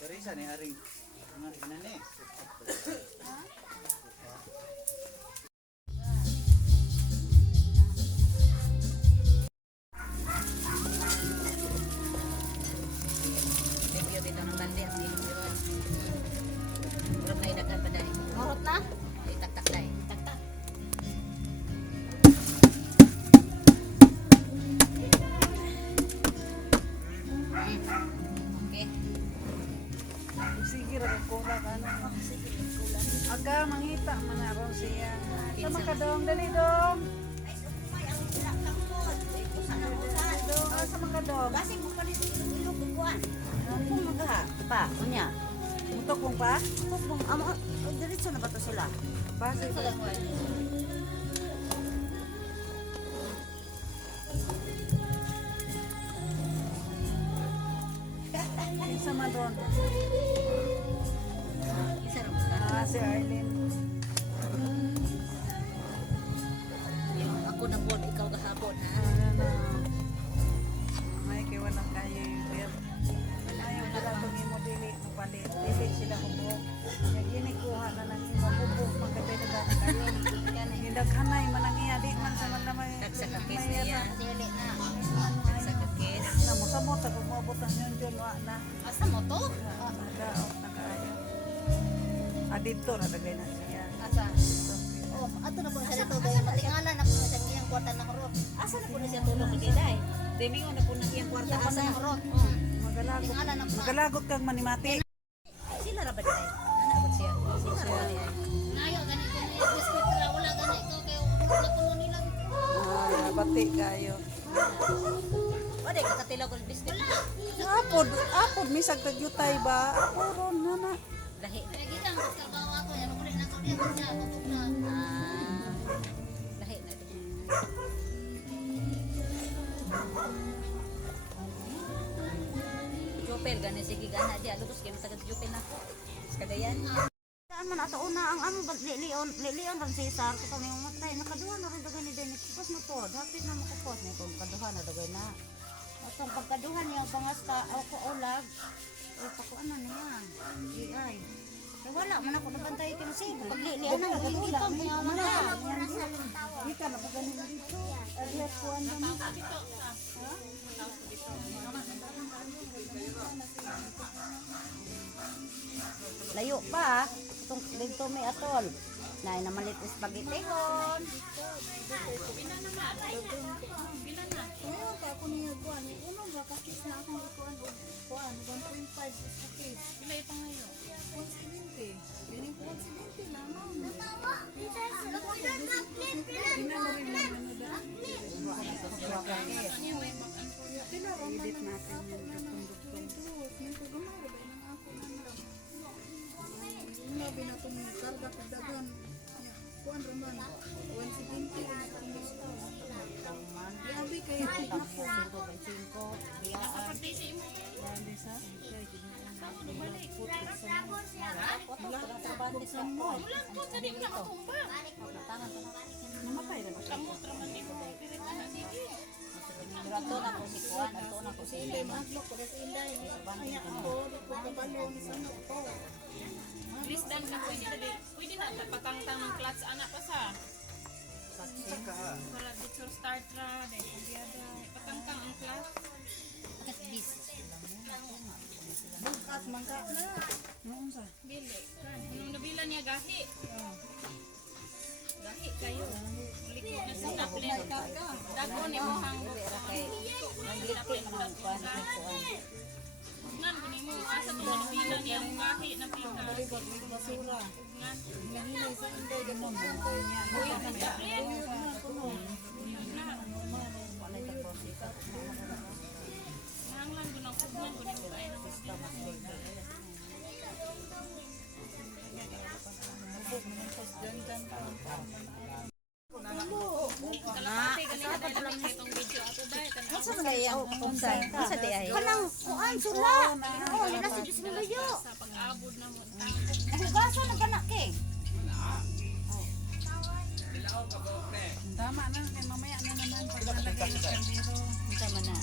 Teresa ni aring nani. Review dito ng bandi ang ilog. Murot na idagan pa dahil. Marot na? Itaktak dahil. Tak-tak. Okay. Sige ra kulang ano. Sige kulang. Aga mangita man aron siya. Sa makadong dali dong. Ay, sa kumay ang sila tangkod. Ay, kusa na kusa. Dong sa makadong. Basi mo pa rin sa ilog bukuan. Kung magaha, pa, kunya. Mutok mong pa? Kung amo, diretso na ba to sila? Base ko. Isa man ron. Isa rin mo na. Si Arlene. Ako na board, ikaw kahapon ha. May kay walang kayo yung beer. Ayaw pala itong imo dili mapalit. Dili sila kubok. Yung ginikuha na ng imo kubok. Magkabay na gana kayo. Hindaghanay man ang iya. Di man sa magdamay. Tagsakakis niya. Dili na. Tagsakakis. Namusamot ako maabot ang yun dyan. Wa na. Asa mo to? Nagaayo. Dito na lagay na siya. Asa? Oh, ato na po sa dito gaya matingalan na po sa iyang kwarta na rot. Asa na po na siya tulog ni Day? Demi na po na iyang kwarta. Iyang kwarta Asa? na rot. Magalagot. Tingala na pa. Magalagot kang manimati. Sila ra ba dahil? Anak siya. Sila ra ba dahil? Ngayo ganito na biscuit ra wala ganito kay ulo ko nila. Nabati kayo. Wala ka katilaw ko biscuit. Apod, misag tagyutay ba? Aporon, nana. Lahi na. Kaya kita ang kabawa ko yan ko rin ako diyan siya tubog na. Lahi na ito. Jupel gani sige gana di alubos kay matagad jupel nako. Kagayan. Saan man ato una ang amo lilion ran Cesar ko kami matay nakaduha na rin dagay ni Dennis kupos na pod hapit na makupos na kung kaduha na dagay na. At ang pagkaduha niya bangas ka ako ulag. O pakuan na niya. Ay. Kaya wala man ako nabantay kay si paglilian na dito niya man. Ika na paganin dito. Adlet ko anda mo. Layo pa. Itong dito may atol. Nay na malit spaghetti kon. Ngayon pa ako niya kuan. Unong bakakis na akong ikuan o kuan. 1.5 is the case. Pila pa ngayon? 170. Galing po 170 na. Pila ron man Edit ang natin ako yung na dugtong-dugtong. Minto gamay ba ng ako na. Una binatong karga kadagan. Kuan raman. 170 na itong gusto. Grabe kayo ako. Namatay na ba siya? Ato na ko si Kuan, ato na ko si Hindi maadlok ko sa inday. Kaya ako, ko kabalo ni sana ko. Please dan ka pwede na patangtang ng clutch anak pa sa para dito start ra dahil kumbiyada patangtang ang clutch Bukas mangka na. Noon sa? bili nung nabila niya gahi kayo likod na sa taplet dago ni mo hang Naglikti man Kuan ni Kuan. nan guni mo asa to nabila niya ang gahi na pila Libot may basura. nan Mahinay sa inday ganun. buya ka taplet nanglan gunang kubman guni mo ay nang kalapati ganito dahil lang itong video ato dahil Asa man iyang kumsay? Asa di ay? Kanang kuan sula. Oh, nila si Bismilayo. sa pag-abot na mo Hugasan na kana kay. Tama na. Mamaya na naman. Pag nalagay ng kaldero. Unsa man na?